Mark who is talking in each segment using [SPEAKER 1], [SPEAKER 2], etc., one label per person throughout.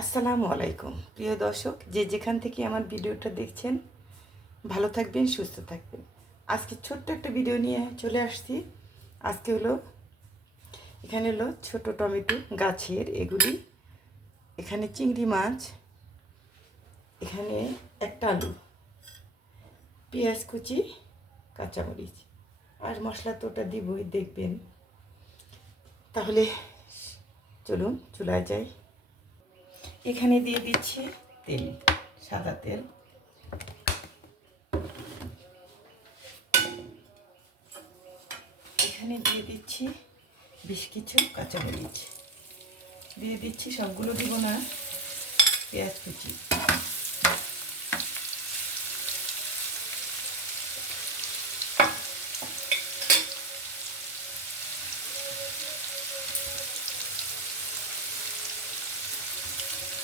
[SPEAKER 1] আসসালামু আলাইকুম। প্রিয় দর্শক, যে যেখান থেকে আমার ভিডিওটা দেখছেন, ভালো থাকবেন, সুস্থ থাকবেন। আজকে ছোট্ট একটা ভিডিও নিয়ে চলে আসছি। আজকে হলো, এখানে হলো ছোট টমেটো গাছের এগুলি। এখানে চিংড়ি মাছ, এখানে একটা আলু, পেঁয়াজ কুচি, কাঁচামরিচ। আর মশলা তো ওটা দিবই, দেখবেন। তাহলে চলুন, চুলায় যাই। এখানে দিয়ে দিচ্ছি তেল, সাদা তেল। এখানে দিয়ে দিচ্ছি বেশ কিছু কাঁচামরিচ দিয়ে দিচ্ছি সবগুলো দিব না, পেঁয়াজ কুচি।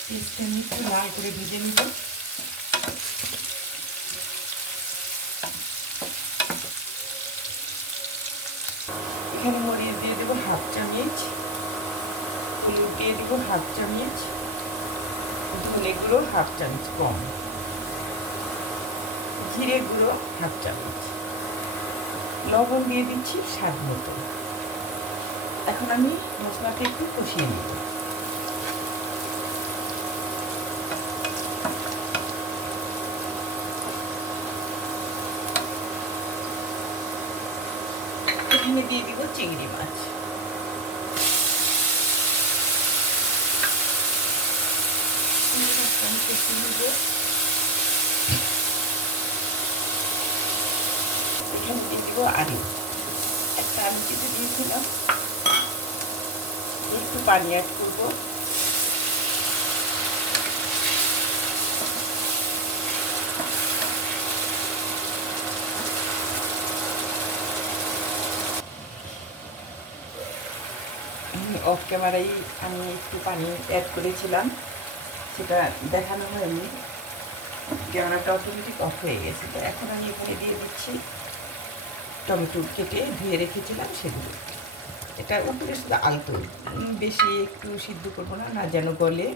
[SPEAKER 1] পেস্টটা আমি একটু লাল করে ভেজে নিব। এখানে মরিচ দিয়ে দেবো হাফ চামচ। হলুদ দিয়ে দেবো হাফ চামচ। ধনে গুঁড়ো হাফ চামচ কম। জিরে গুঁড়ো হাফ চামচ। লবণ দিয়ে দিচ্ছি স্বাদ মতো। এখন আমি মশলাটা একটু কষিয়ে নিব। এখানে দিয়ে দিব চিংড়ি মাছ। এখানে দিয়ে দিব আলু। একটা আলু কেটে দিয়েছিলাম একটু পানি অ্যাড করব। অফ ক্যামেরাই আমি একটু পানি অ্যাড করেছিলাম। সেটা দেখানো হয়নি। ক্যামেরাটা অটোমেটিক অফ হয়ে গেছে। তো এখন আমি এখানে দিয়ে দিচ্ছি। টমেটো কেটে ধুয়ে রেখেছিলাম সেগুলো। এটা উপরে শুধু আলতো। বেশি একটু সিদ্ধ করব না না যেন গলে।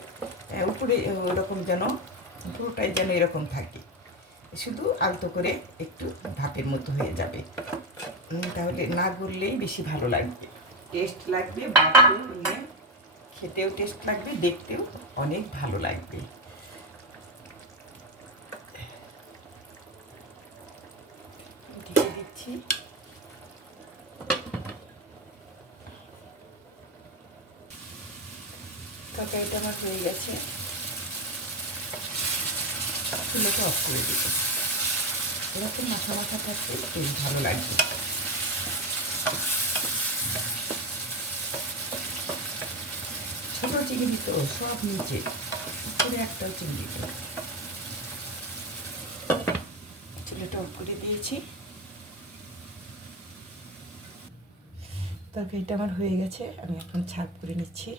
[SPEAKER 1] উপরে ওরকম যেন, পুরোটাই যেন এরকম থাকে। শুধু আলতো করে একটু ভাপের মতো হয়ে যাবে। তাহলে না গললেই বেশি ভালো লাগবে। টেস্ট লাগবে ভাতেও মানে খেতেও টেস্ট লাগবে দেখতেও অনেক ভালো লাগবে। ঢেকে দিচ্ছি। তরকারিটা আমার হয়ে গেছে। চুলোটা অফ করে দিব। এরকম মাথা মাথা থাকতে বেশ ভালো লাগবে। ছোট চিংড়ি তো সব নিচে। উপরে একটাও চিংড়ি তো অফ করে দিয়েছি। তরকারিটা আমার হয়ে গেছে, আমি এখন ছাপ করে নিচ্ছি।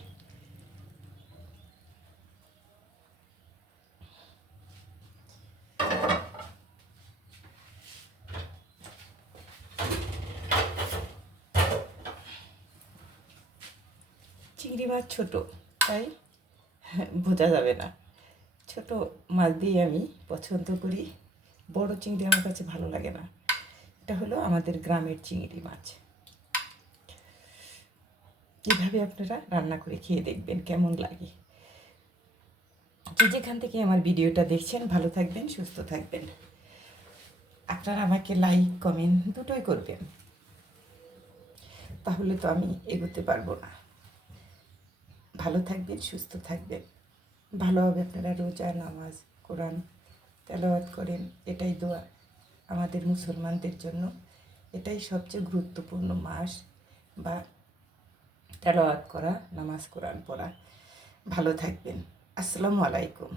[SPEAKER 1] চিংড়ি মাছ ছোট। তাই? বোঝা যাবে না। ছোট মাছ দিয়ে আমি পছন্দ করি। বড় চিংড়ি আমার কাছে ভালো লাগে না। এটা হলো আমাদের গ্রামের চিংড়ি মাছ। কীভাবে আপনারা রান্না করে খেয়ে দেখবেন, কেমন লাগে। যে যেখান থেকে আমার ভিডিওটা দেখছেন, ভালো থাকবেন, সুস্থ থাকবেন। আপনারা আমাকে লাইক কমেন্ট দুটোই করবেন। তাহলে তো আমি এগোতে পারব না। ভালো থাকবেন, সুস্থ থাকবেন। ভালোভাবে আপনারা রোজা, নামাজ, কোরআন তেলাওয়াত করেন, এটাই দোয়া আমাদের মুসলমানদের জন্য। এটাই সবচেয়ে গুরুত্বপূর্ণ মাস বা তেলাওয়াত করা, নামাজ, কোরআন পড়া। ভালো থাকবেন। আসসালামু আলাইকুম।